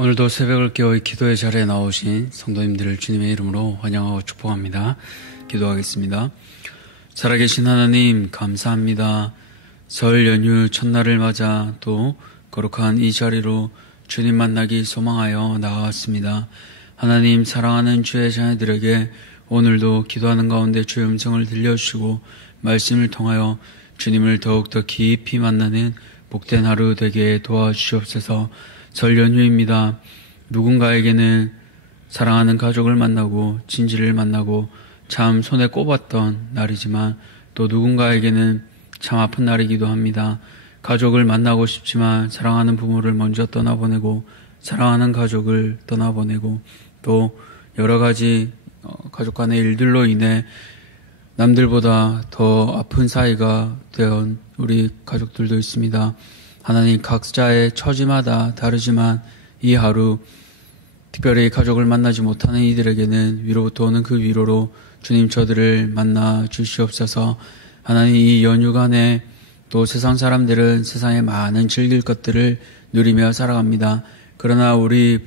오늘도 새벽을 깨워 이 기도의 자리에 나오신 성도님들을 주님의 이름으로 환영하고 축복합니다. 기도하겠습니다. 살아계신 하나님 감사합니다. 설 연휴 첫날을 맞아 또 거룩한 이 자리로 주님 만나기 소망하여 나아왔습니다. 하나님 사랑하는 주의 자녀들에게 오늘도 기도하는 가운데 주의 음성을 들려주시고 말씀을 통하여 주님을 더욱더 깊이 만나는 복된 하루 되게 도와주시옵소서. 설 연휴입니다. 누군가에게는 사랑하는 가족을 만나고 진지를 만나고 참 손에 꼽았던 날이지만 또 누군가에게는 참 아픈 날이기도 합니다. 가족을 만나고 싶지만 사랑하는 부모를 먼저 떠나보내고 사랑하는 가족을 떠나보내고 또 여러 가지 가족 간의 일들로 인해 남들보다 더 아픈 사이가 된 우리 가족들도 있습니다. 하나님 각자의 처지마다 다르지만 이 하루 특별히 가족을 만나지 못하는 이들에게는 위로부터 오는 그 위로로 주님 저들을 만나 주시옵소서. 하나님 이 연휴간에 또 세상 사람들은 세상에 많은 즐길 것들을 누리며 살아갑니다. 그러나 우리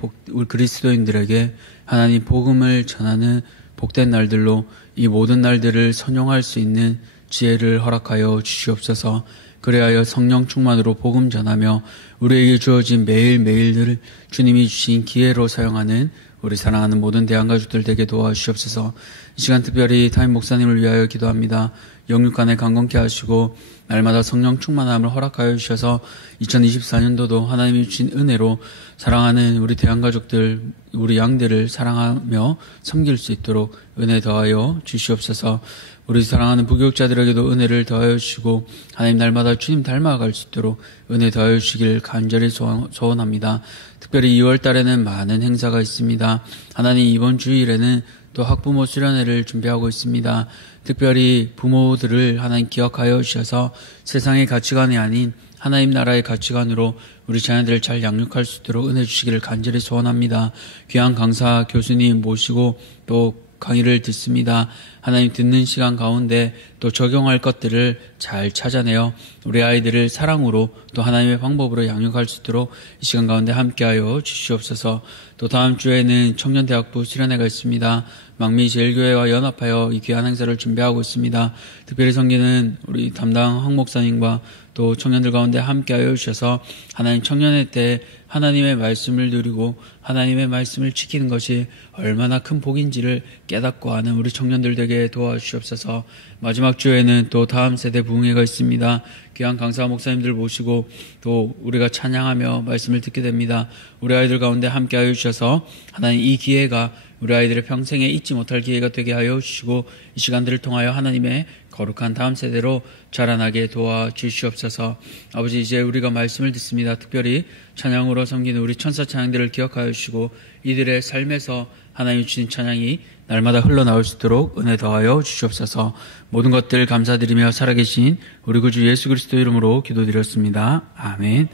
그리스도인들에게 하나님 복음을 전하는 복된 날들로 이 모든 날들을 선용할 수 있는 지혜를 허락하여 주시옵소서. 그래야 성령 충만으로 복음 전하며 우리에게 주어진 매일매일을 주님이 주신 기회로 사용하는 우리 사랑하는 모든 대한가족들 되게 도와주시옵소서. 이 시간 특별히 타임 목사님을 위하여 기도합니다. 영육간에 강건케 하시고 날마다 성령 충만함을 허락하여 주셔서 2024년도도 하나님이 주신 은혜로 사랑하는 우리 대한가족들, 우리 양들을 사랑하며 섬길 수 있도록 은혜 더하여 주시옵소서. 우리 사랑하는 부교육자들에게도 은혜를 더하여 주시고 하나님 날마다 주님 닮아갈 수 있도록 은혜 더하여 주시길 간절히 소원합니다. 특별히 2월 달에는 많은 행사가 있습니다. 하나님 이번 주일에는 또 학부모 수련회를 준비하고 있습니다. 특별히 부모들을 하나님 기억하여 주셔서 세상의 가치관이 아닌 하나님 나라의 가치관으로 우리 자녀들을 잘 양육할 수 있도록 은혜 주시기를 간절히 소원합니다. 귀한 강사 교수님 모시고 또 강의를 듣습니다. 하나님 듣는 시간 가운데 또 적용할 것들을 잘 찾아내어 우리 아이들을 사랑으로 또 하나님의 방법으로 양육할 수 있도록 이 시간 가운데 함께하여 주시옵소서. 또 다음 주에는 청년대학부 수련회가 있습니다. 망미제일교회와 연합하여 이 귀한 행사를 준비하고 있습니다. 특별히 섬기는 우리 담당 황 목사님과 또 청년들 가운데 함께하여 주셔서 하나님 청년회 때 하나님의 말씀을 누리고 하나님의 말씀을 지키는 것이 얼마나 큰 복인지를 깨닫고 아는 우리 청년들 되게 도와주시옵소서. 마지막 주에는 또 다음 세대 부흥회가 있습니다. 귀한 강사 목사님들 모시고 또 우리가 찬양하며 말씀을 듣게 됩니다. 우리 아이들 가운데 함께하여 주셔서 하나님 이 기회가 우리 아이들의 평생에 잊지 못할 기회가 되게 하여 주시고 이 시간들을 통하여 하나님의 거룩한 다음 세대로 자라나게 도와주시옵소서. 아버지 이제 우리가 말씀을 듣습니다. 특별히 찬양으로 섬기는 우리 천사 찬양들을 기억하여 주시고 이들의 삶에서 하나님 주신 찬양이 날마다 흘러나올 수 있도록 은혜 더하여 주시옵소서. 모든 것들 감사드리며 살아계신 우리 구주 예수 그리스도 이름으로 기도드렸습니다. 아멘.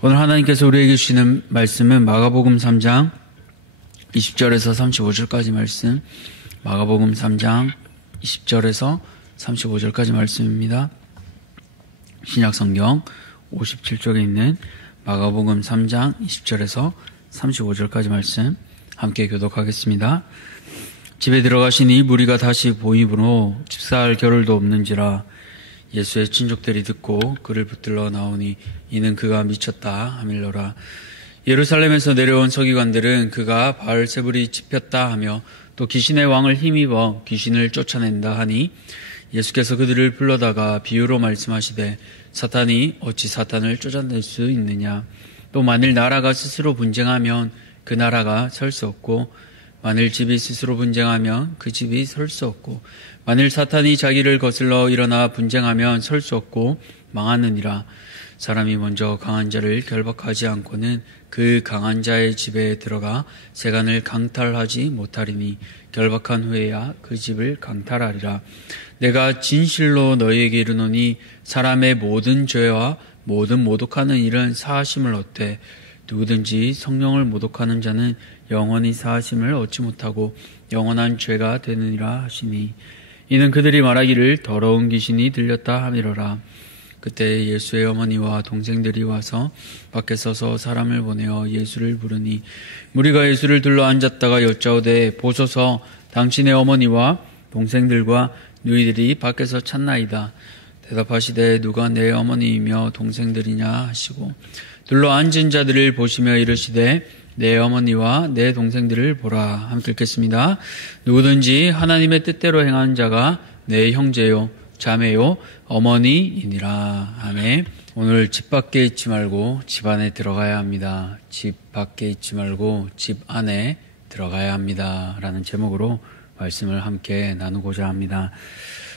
오늘 하나님께서 우리에게 주시는 말씀은 마가복음 3장 20절에서 35절까지 말씀, 마가복음 3장 20절에서 35절까지 말씀입니다. 신약성경 57쪽에 있는 마가복음 3장 20절에서 35절까지 말씀 함께 교독하겠습니다. 집에 들어가시니 무리가 다시 보임으로 집사할 겨를도 없는지라 예수의 친족들이 듣고 그를 붙들러 나오니 이는 그가 미쳤다 하밀러라. 예루살렘에서 내려온 서기관들은 그가 바알세불이 집혔다 하며 또 귀신의 왕을 힘입어 귀신을 쫓아낸다 하니 예수께서 그들을 불러다가 비유로 말씀하시되 사탄이 어찌 사탄을 쫓아낼 수 있느냐. 또 만일 나라가 스스로 분쟁하면 그 나라가 설 수 없고 만일 집이 스스로 분쟁하면 그 집이 설 수 없고 만일 사탄이 자기를 거슬러 일어나 분쟁하면 설 수 없고 망하느니라. 사람이 먼저 강한 자를 결박하지 않고는 그 강한 자의 집에 들어가 세간을 강탈하지 못하리니 결박한 후에야 그 집을 강탈하리라. 내가 진실로 너희에게 이르노니 사람의 모든 죄와 모든 모독하는 일은 사하심을 얻되 누구든지 성령을 모독하는 자는 영원히 사하심을 얻지 못하고 영원한 죄가 되느니라 하시니 이는 그들이 말하기를 더러운 귀신이 들렸다 하미러라. 그때 예수의 어머니와 동생들이 와서 밖에 서서 사람을 보내어 예수를 부르니 무리가 예수를 둘러 앉았다가 여짜오되 보소서 당신의 어머니와 동생들과 너희들이 밖에서 찾나이다. 대답하시되 누가 내 어머니이며 동생들이냐 하시고 둘러 앉은 자들을 보시며 이르시되 내 어머니와 내 동생들을 보라. 함께 읽겠습니다. 누구든지 하나님의 뜻대로 행하는 자가 내 형제요 자매요 어머니이니라. 아멘. 오늘 집 밖에 있지 말고 집 안에 들어가야 합니다. 집 밖에 있지 말고 집 안에 들어가야 합니다. 라는 제목으로 말씀을 함께 나누고자 합니다.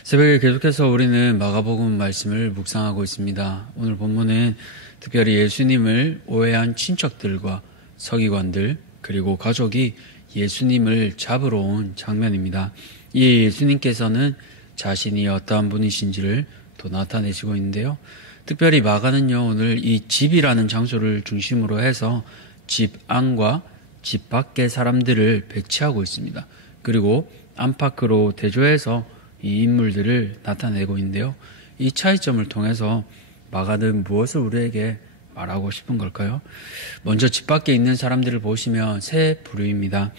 새벽에 계속해서 우리는 마가복음 말씀을 묵상하고 있습니다. 오늘 본문은 특별히 예수님을 오해한 친척들과 서기관들 그리고 가족이 예수님을 잡으러 온 장면입니다. 이 예수님께서는 자신이 어떠한 분이신지를 또 나타내시고 있는데요. 특별히 마가는요, 오늘 이 집이라는 장소를 중심으로 해서 집 안과 집 밖의 사람들을 배치하고 있습니다. 그리고 안팎으로 대조해서 이 인물들을 나타내고 있는데요. 이 차이점을 통해서 마가는 무엇을 우리에게 말하고 싶은 걸까요? 먼저 집 밖에 있는 사람들을 보시면 세 부류입니다.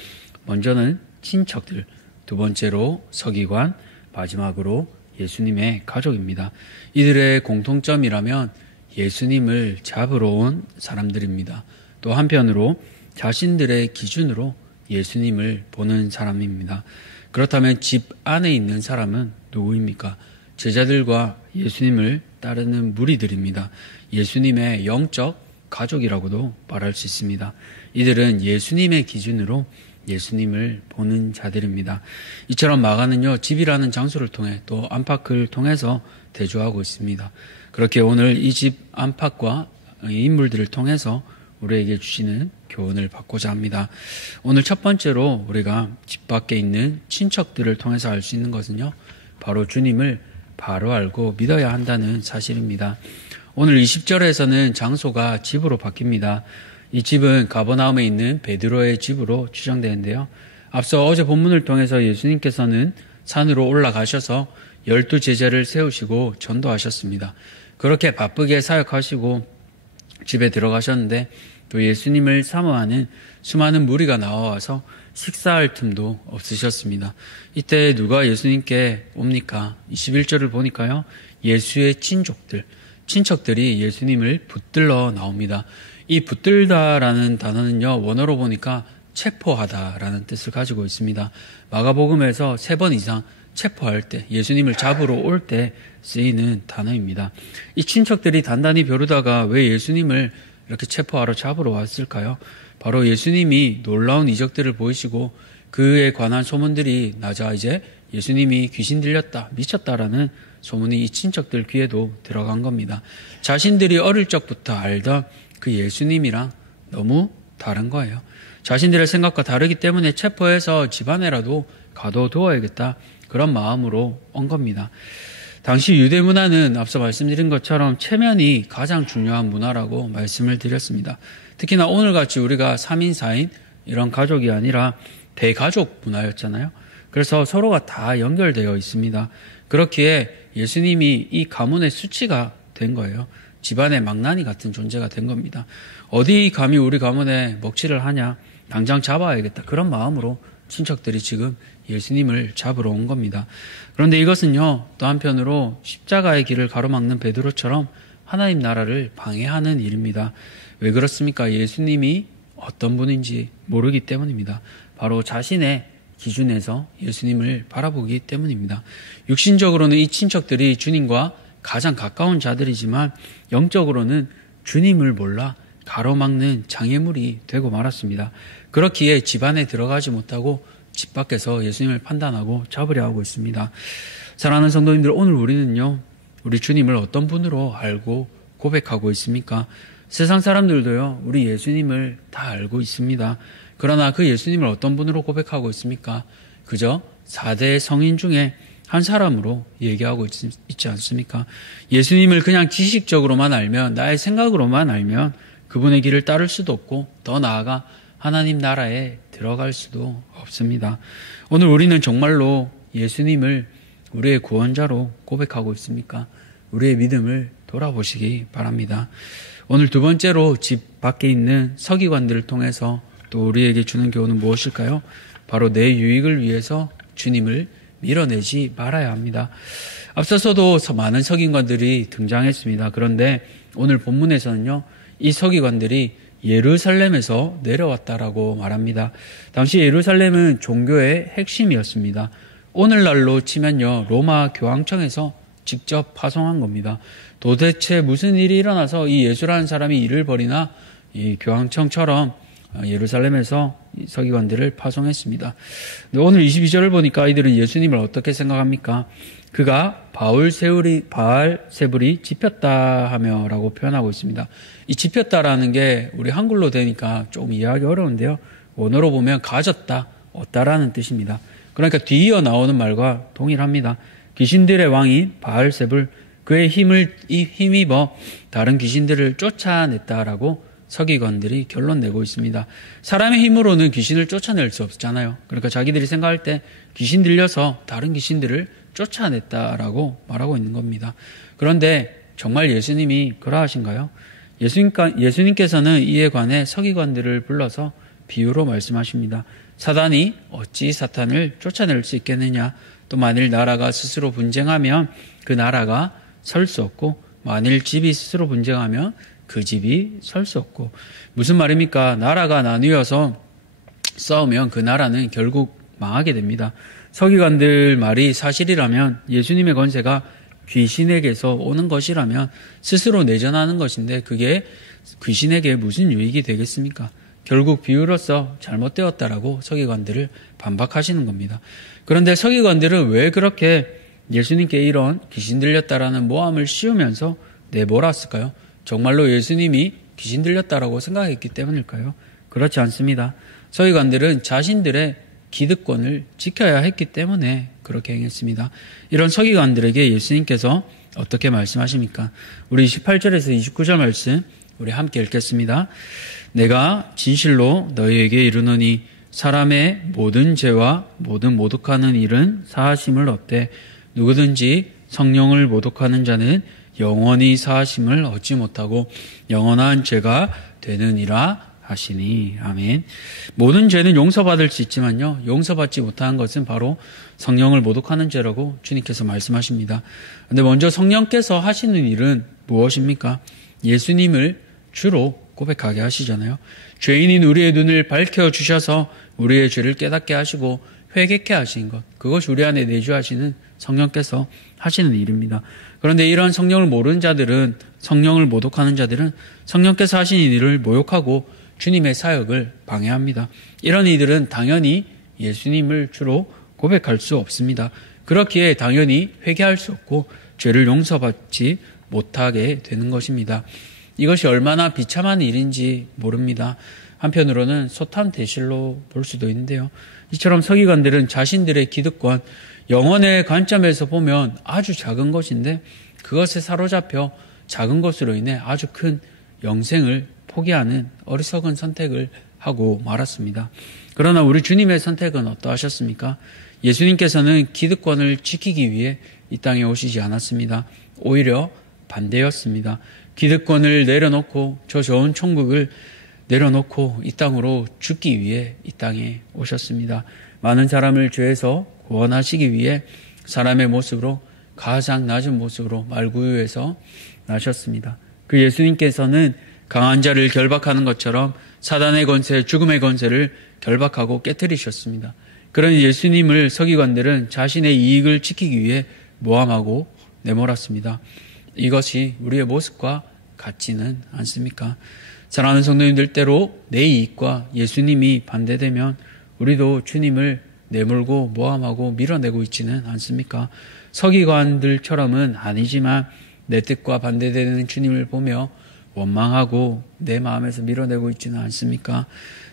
먼저는 친척들, 두 번째로 서기관, 마지막으로 예수님의 가족입니다. 이들의 공통점이라면 예수님을 잡으러 온 사람들입니다. 또 한편으로 자신들의 기준으로 예수님을 보는 사람입니다. 그렇다면 집 안에 있는 사람은 누구입니까? 제자들과 예수님을 따르는 무리들입니다. 예수님의 영적 가족이라고도 말할 수 있습니다. 이들은 예수님의 기준으로 예수님을 보는 자들입니다. 이처럼 마가는요, 집이라는 장소를 통해 또 안팎을 통해서 대조하고 있습니다. 그렇게 오늘 이 집 안팎과 인물들을 통해서 우리에게 주시는 교훈을 받고자 합니다. 오늘 첫 번째로 우리가 집 밖에 있는 친척들을 통해서 알 수 있는 것은요, 바로 주님을 바로 알고 믿어야 한다는 사실입니다. 오늘 20절에서는 장소가 집으로 바뀝니다. 이 집은 가버나움에 있는 베드로의 집으로 추정되는데요. 앞서 어제 본문을 통해서 예수님께서는 산으로 올라가셔서 12 제자를 세우시고 전도하셨습니다. 그렇게 바쁘게 사역하시고 집에 들어가셨는데 또 예수님을 사모하는 수많은 무리가 나와서 식사할 틈도 없으셨습니다. 이때 누가 예수님께 옵니까? 21절을 보니까요. 예수의 친척들이 예수님을 붙들러 나옵니다. 이 붙들다라는 단어는요, 원어로 보니까 체포하다라는 뜻을 가지고 있습니다. 마가복음에서 3번 이상 체포할 때, 예수님을 잡으러 올 때 쓰이는 단어입니다. 이 친척들이 단단히 벼르다가 왜 예수님을 이렇게 체포하러 잡으러 왔을까요? 바로 예수님이 놀라운 이적들을 보이시고 그에 관한 소문들이 나자 이제 예수님이 귀신 들렸다, 미쳤다라는 소문이 이 친척들 귀에도 들어간 겁니다. 자신들이 어릴 적부터 알던 그 예수님이랑 너무 다른 거예요. 자신들의 생각과 다르기 때문에 체포해서 집안에라도 가둬두어야겠다, 그런 마음으로 온 겁니다. 당시 유대 문화는 앞서 말씀드린 것처럼 체면이 가장 중요한 문화라고 말씀을 드렸습니다. 특히나 오늘같이 우리가 3인 4인 이런 가족이 아니라 대가족 문화였잖아요. 그래서 서로가 다 연결되어 있습니다. 그렇기에 예수님이 이 가문의 수치가 된 거예요. 집안의 망나니 같은 존재가 된 겁니다. 어디 감히 우리 가문에 먹칠을 하냐, 당장 잡아야겠다, 그런 마음으로 친척들이 지금 예수님을 잡으러 온 겁니다. 그런데 이것은요, 또 한편으로 십자가의 길을 가로막는 베드로처럼 하나님 나라를 방해하는 일입니다. 왜 그렇습니까? 예수님이 어떤 분인지 모르기 때문입니다. 바로 자신의 기준에서 예수님을 바라보기 때문입니다. 육신적으로는 이 친척들이 주님과 가장 가까운 자들이지만 영적으로는 주님을 몰라 가로막는 장애물이 되고 말았습니다. 그렇기에 집 안에 들어가지 못하고 집 밖에서 예수님을 판단하고 잡으려 하고 있습니다. 사랑하는 성도님들, 오늘 우리는요, 우리 주님을 어떤 분으로 알고 고백하고 있습니까? 세상 사람들도요, 우리 예수님을 다 알고 있습니다. 그러나 그 예수님을 어떤 분으로 고백하고 있습니까? 그저 4대 성인 중에 한 사람으로 얘기하고 있지 않습니까? 예수님을 그냥 지식적으로만 알면, 나의 생각으로만 알면 그분의 길을 따를 수도 없고, 더 나아가 하나님 나라에 들어갈 수도 없습니다. 오늘 우리는 정말로 예수님을 우리의 구원자로 고백하고 있습니까? 우리의 믿음을 돌아보시기 바랍니다. 오늘 두 번째로 집 밖에 있는 서기관들을 통해서 또 우리에게 주는 교훈은 무엇일까요? 바로 내 유익을 위해서 주님을 밀어내지 말아야 합니다. 앞서서도 많은 서기관들이 등장했습니다. 그런데 오늘 본문에서는요, 이 서기관들이 예루살렘에서 내려왔다라고 말합니다. 당시 예루살렘은 종교의 핵심이었습니다. 오늘날로 치면요, 로마 교황청에서 직접 파송한 겁니다. 도대체 무슨 일이 일어나서 이 예수라는 사람이 일을 벌이나 이 교황청처럼 예루살렘에서 서기관들을 파송했습니다. 오늘 22절을 보니까 아이들은 예수님을 어떻게 생각합니까? 그가 바알세불이 짚였다 하며 라고 표현하고 있습니다. 이 짚였다라는 게 우리 한글로 되니까 조금 이해하기 어려운데요. 원어로 보면 가졌다, 얻다라는 뜻입니다. 그러니까 뒤이어 나오는 말과 동일합니다. 귀신들의 왕인 바알세불, 그의 힘입어 다른 귀신들을 쫓아냈다라고 서기관들이 결론 내고 있습니다. 사람의 힘으로는 귀신을 쫓아낼 수 없잖아요. 그러니까 자기들이 생각할 때 귀신 들려서 다른 귀신들을 쫓아냈다라고 말하고 있는 겁니다. 그런데 정말 예수님이 그러하신가요? 예수님께서는 이에 관해 서기관들을 불러서 비유로 말씀하십니다. 사단이 어찌 사탄을 쫓아낼 수 있겠느냐? 또 만일 나라가 스스로 분쟁하면 그 나라가 설 수 없고, 만일 집이 스스로 분쟁하면 그 집이 설 수 없고. 무슨 말입니까? 나라가 나뉘어서 싸우면 그 나라는 결국 망하게 됩니다. 서기관들 말이 사실이라면, 예수님의 권세가 귀신에게서 오는 것이라면 스스로 내전하는 것인데 그게 귀신에게 무슨 유익이 되겠습니까? 결국 비유로서 잘못되었다라고 서기관들을 반박하시는 겁니다. 그런데 서기관들은 왜 그렇게 예수님께 이런 귀신 들렸다라는 모함을 씌우면서 내몰았을까요? 정말로 예수님이 귀신 들렸다라고 생각했기 때문일까요? 그렇지 않습니다. 서기관들은 자신들의 기득권을 지켜야 했기 때문에 그렇게 행했습니다. 이런 서기관들에게 예수님께서 어떻게 말씀하십니까? 우리 28절에서 29절 말씀 우리 함께 읽겠습니다. 내가 진실로 너희에게 이르노니 사람의 모든 죄와 모든 모독하는 일은 사하심을 얻되 누구든지 성령을 모독하는 자는 영원히 사하심을 얻지 못하고 영원한 죄가 되느니라 하시니. 아멘. 모든 죄는 용서받을 수 있지만요, 용서받지 못한 것은 바로 성령을 모독하는 죄라고 주님께서 말씀하십니다. 그런데 먼저 성령께서 하시는 일은 무엇입니까? 예수님을 주로 고백하게 하시잖아요. 죄인인 우리의 눈을 밝혀주셔서 우리의 죄를 깨닫게 하시고 회개케 하신 것, 그것이 우리 안에 내주하시는 성령께서 하시는 일입니다. 그런데 이러한 성령을 모르는 자들은, 성령을 모독하는 자들은 성령께서 하시는 일을 모욕하고 주님의 사역을 방해합니다. 이런 이들은 당연히 예수님을 주로 고백할 수 없습니다. 그렇기에 당연히 회개할 수 없고 죄를 용서받지 못하게 되는 것입니다. 이것이 얼마나 비참한 일인지 모릅니다. 한편으로는 소탐대실로 볼 수도 있는데요. 이처럼 서기관들은 자신들의 기득권, 영혼의 관점에서 보면 아주 작은 것인데 그것에 사로잡혀 작은 것으로 인해 아주 큰 영생을 포기하는 어리석은 선택을 하고 말았습니다. 그러나 우리 주님의 선택은 어떠하셨습니까? 예수님께서는 기득권을 지키기 위해 이 땅에 오시지 않았습니다. 오히려 반대였습니다. 기득권을 내려놓고 저 좋은 천국을 내려놓고 이 땅으로 죽기 위해 이 땅에 오셨습니다. 많은 사람을 죄에서 구원하시기 위해 사람의 모습으로, 가장 낮은 모습으로 말구유에서 나셨습니다. 그 예수님께서는 강한 자를 결박하는 것처럼 사단의 권세, 죽음의 권세를 결박하고 깨뜨리셨습니다. 그런 예수님을 서기관들은 자신의 이익을 지키기 위해 모함하고 내몰았습니다. 이것이 우리의 모습과 같지는 않습니까? 사랑하는 성도님들, 때로 내 이익과 예수님이 반대되면 우리도 주님을 내몰고 모함하고 밀어내고 있지는 않습니까? 서기관들처럼은 아니지만 내 뜻과 반대되는 주님을 보며 원망하고 내 마음에서 밀어내고 있지는 않습니까?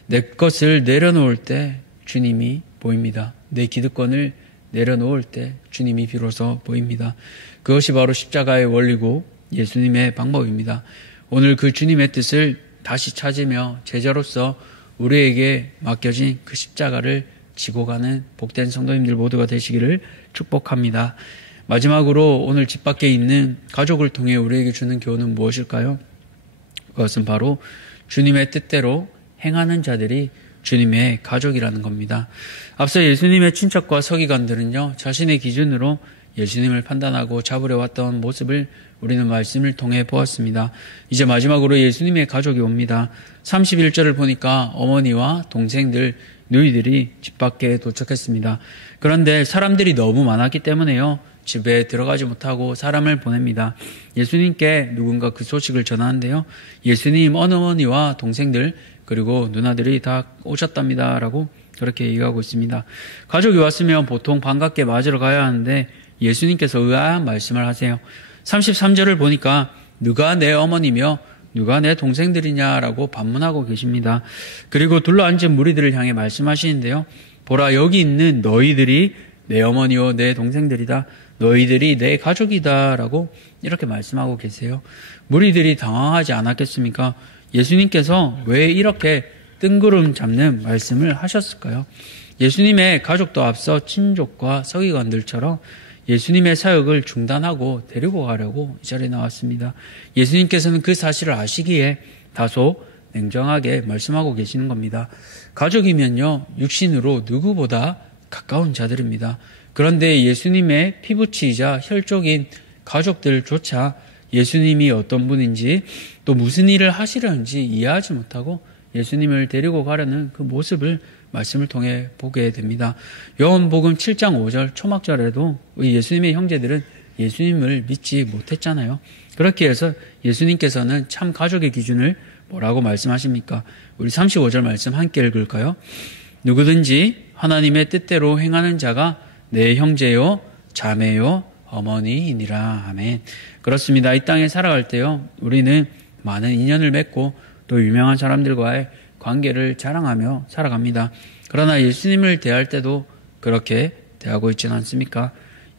내 것을 내려놓을 때 주님이 보입니다. 내 기득권을 내려놓을 때 주님이 비로소 보입니다. 그것이 바로 십자가의 원리고 예수님의 방법입니다. 오늘 그 주님의 뜻을 다시 찾으며 제자로서 우리에게 맡겨진 그 십자가를 지고 가는 복된 성도님들 모두가 되시기를 축복합니다. 마지막으로 오늘 집 밖에 있는 가족을 통해 우리에게 주는 교훈은 무엇일까요? 그것은 바로 주님의 뜻대로 행하는 자들이 주님의 가족이라는 겁니다. 앞서 예수님의 친척과 서기관들은요, 자신의 기준으로 예수님을 판단하고 잡으려 왔던 모습을 우리는 말씀을 통해 보았습니다. 이제 마지막으로 예수님의 가족이 옵니다. 31절을 보니까 어머니와 동생들, 누이들이 집 밖에 도착했습니다. 그런데 사람들이 너무 많았기 때문에요, 집에 들어가지 못하고 사람을 보냅니다. 예수님께 누군가 그 소식을 전하는데요, 예수님 어머니와 동생들 그리고 누나들이 다 오셨답니다 라고 그렇게 얘기하고 있습니다. 가족이 왔으면 보통 반갑게 맞으러 가야 하는데 예수님께서 의아한 말씀을 하세요. 33절을 보니까 누가 내 어머니며 누가 내 동생들이냐라고 반문하고 계십니다. 그리고 둘러앉은 무리들을 향해 말씀하시는데요, 보라, 여기 있는 너희들이 내 어머니요 내 동생들이다. 너희들이 내 가족이다 라고 이렇게 말씀하고 계세요. 무리들이 당황하지 않았겠습니까? 예수님께서 왜 이렇게 뜬구름 잡는 말씀을 하셨을까요? 예수님의 가족도 앞서 친족과 서기관들처럼 예수님의 사역을 중단하고 데리고 가려고 이 자리에 나왔습니다. 예수님께서는 그 사실을 아시기에 다소 냉정하게 말씀하고 계시는 겁니다. 가족이면요, 육신으로 누구보다 가까운 자들입니다. 그런데 예수님의 피부치이자 혈족인 가족들조차 예수님이 어떤 분인지 또 무슨 일을 하시려는지 이해하지 못하고 예수님을 데리고 가려는 그 모습을 말씀을 통해 보게 됩니다. 요한복음 7장 5절 초막절에도 예수님의 형제들은 예수님을 믿지 못했잖아요. 그렇게 해서 예수님께서는 참 가족의 기준을 뭐라고 말씀하십니까? 우리 35절 말씀 함께 읽을까요? 누구든지 하나님의 뜻대로 행하는 자가 내 형제요 자매요 어머니이니라. 아멘. 그렇습니다. 이 땅에 살아갈 때요, 우리는 많은 인연을 맺고 또 유명한 사람들과의 관계를 자랑하며 살아갑니다. 그러나 예수님을 대할 때도 그렇게 대하고 있지는 않습니까?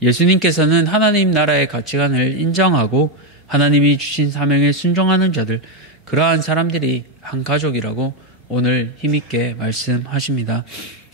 예수님께서는 하나님 나라의 가치관을 인정하고 하나님이 주신 사명에 순종하는 자들, 그러한 사람들이 한 가족이라고 오늘 힘있게 말씀하십니다.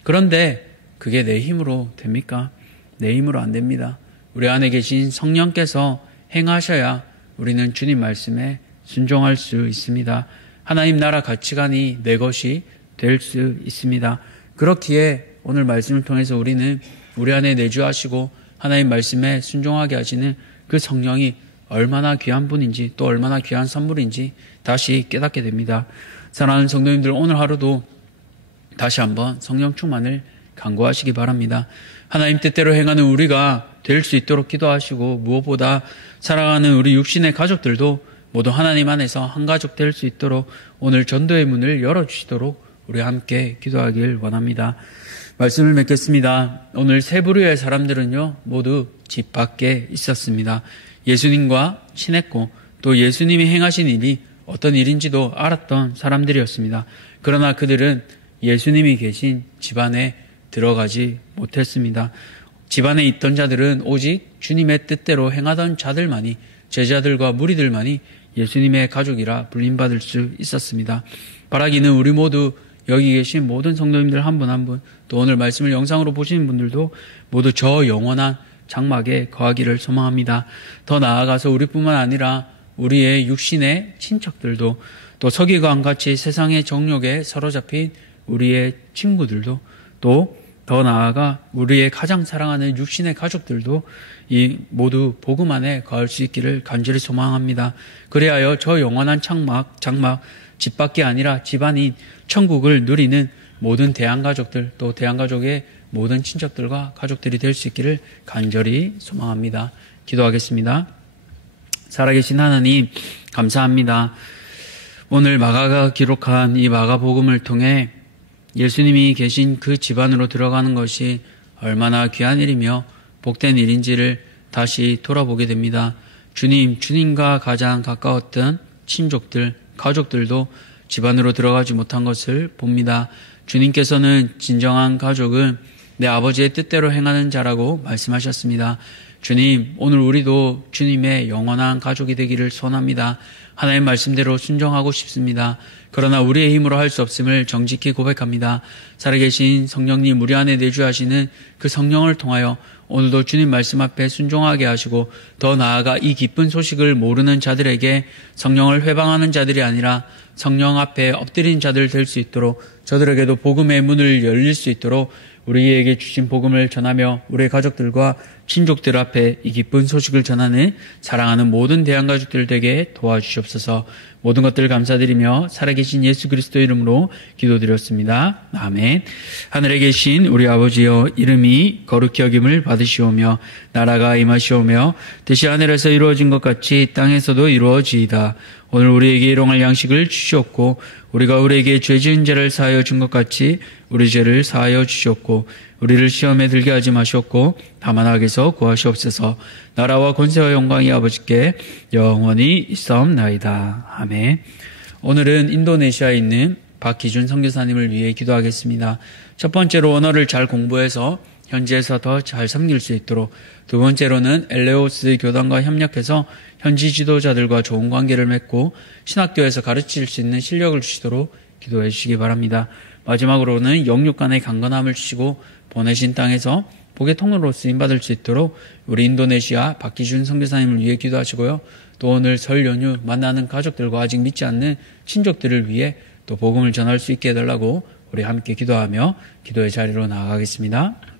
그런데 그게 내 힘으로 됩니까? 내 힘으로 안 됩니다. 우리 안에 계신 성령께서 행하셔야 우리는 주님 말씀에 순종할 수 있습니다. 하나님 나라 가치관이 내 것이 될 수 있습니다. 그렇기에 오늘 말씀을 통해서 우리는 우리 안에 내주하시고 하나님 말씀에 순종하게 하시는 그 성령이 얼마나 귀한 분인지 또 얼마나 귀한 선물인지 다시 깨닫게 됩니다. 사랑하는 성도님들, 오늘 하루도 다시 한번 성령 충만을 간구하시기 바랍니다. 하나님 뜻대로 행하는 우리가 될 수 있도록 기도하시고, 무엇보다 사랑하는 우리 육신의 가족들도 모두 하나님 안에서 한 가족 될 수 있도록 오늘 전도의 문을 열어주시도록 우리 함께 기도하길 원합니다. 말씀을 맺겠습니다. 오늘 세 부류의 사람들은요, 모두 집 밖에 있었습니다. 예수님과 친했고 또 예수님이 행하신 일이 어떤 일인지도 알았던 사람들이었습니다. 그러나 그들은 예수님이 계신 집안에 들어가지 못했습니다. 집안에 있던 자들은 오직 주님의 뜻대로 행하던 자들만이, 제자들과 무리들만이 예수님의 가족이라 불림받을 수 있었습니다. 바라기는 우리 모두 여기 계신 모든 성도님들 한 분 한 분, 또 오늘 말씀을 영상으로 보시는 분들도 모두 저 영원한 장막에 거하기를 소망합니다. 더 나아가서 우리뿐만 아니라 우리의 육신의 친척들도, 또 서기관같이 세상의 정욕에 사로잡힌 우리의 친구들도, 또 더 나아가 우리의 가장 사랑하는 육신의 가족들도 이 모두 복음 안에 거할 수 있기를 간절히 소망합니다. 그리하여 저 영원한 장막, 집 밖이 아니라 집안인 천국을 누리는 모든 대한가족들, 또 대한가족의 모든 친척들과 가족들이 될 수 있기를 간절히 소망합니다. 기도하겠습니다. 살아계신 하나님, 감사합니다. 오늘 마가가 기록한 이 마가복음을 통해 예수님이 계신 그 집안으로 들어가는 것이 얼마나 귀한 일이며 복된 일인지를 다시 돌아보게 됩니다. 주님과 가장 가까웠던 친족들, 가족들도 집안으로 들어가지 못한 것을 봅니다. 주님께서는 진정한 가족은 내 아버지의 뜻대로 행하는 자라고 말씀하셨습니다. 주님, 오늘 우리도 주님의 영원한 가족이 되기를 소원합니다. 하나님 말씀대로 순종하고 싶습니다. 그러나 우리의 힘으로 할 수 없음을 정직히 고백합니다. 살아계신 성령님, 우리 안에 내주하시는 그 성령을 통하여 오늘도 주님 말씀 앞에 순종하게 하시고, 더 나아가 이 기쁜 소식을 모르는 자들에게 성령을 회방하는 자들이 아니라 성령 앞에 엎드린 자들 될 수 있도록, 저들에게도 복음의 문을 열릴 수 있도록 우리에게 주신 복음을 전하며 우리의 가족들과 친족들 앞에 이 기쁜 소식을 전하는 사랑하는 모든 대한가족들 되게 도와주시옵소서. 모든 것들 감사드리며 살아계신 예수 그리스도 이름으로 기도드렸습니다. 아멘. 하늘에 계신 우리 아버지여, 이름이 거룩히 여김을 받으시오며 나라가 임하시오며 뜻이 하늘에서 이루어진 것 같이 땅에서도 이루어지이다. 오늘 우리에게 일용할 양식을 주시옵고, 우리가 우리에게 죄 지은 죄를 사하여 준 것 같이 우리 죄를 사하여 주시옵고, 우리를 시험에 들게 하지 마시옵고 다만 악에서 구하시옵소서. 나라와 권세와 영광이 아버지께 영원히 있사옵나이다. 아멘. 오늘은 인도네시아에 있는 박기준 선교사님을 위해 기도하겠습니다. 첫 번째로 언어를 잘 공부해서 현지에서 더 잘 섬길 수 있도록, 두 번째로는 엘레오스 교단과 협력해서 현지 지도자들과 좋은 관계를 맺고 신학교에서 가르칠 수 있는 실력을 주시도록 기도해 주시기 바랍니다. 마지막으로는 영육 간의 강건함을 주시고 보내신 땅에서 복의 통로로 쓰임받을 수 있도록 우리 인도네시아 박기준 선교사님을 위해 기도하시고요. 또 오늘 설 연휴 만나는 가족들과 아직 믿지 않는 친족들을 위해 또 복음을 전할 수 있게 해달라고 우리 함께 기도하며 기도의 자리로 나아가겠습니다.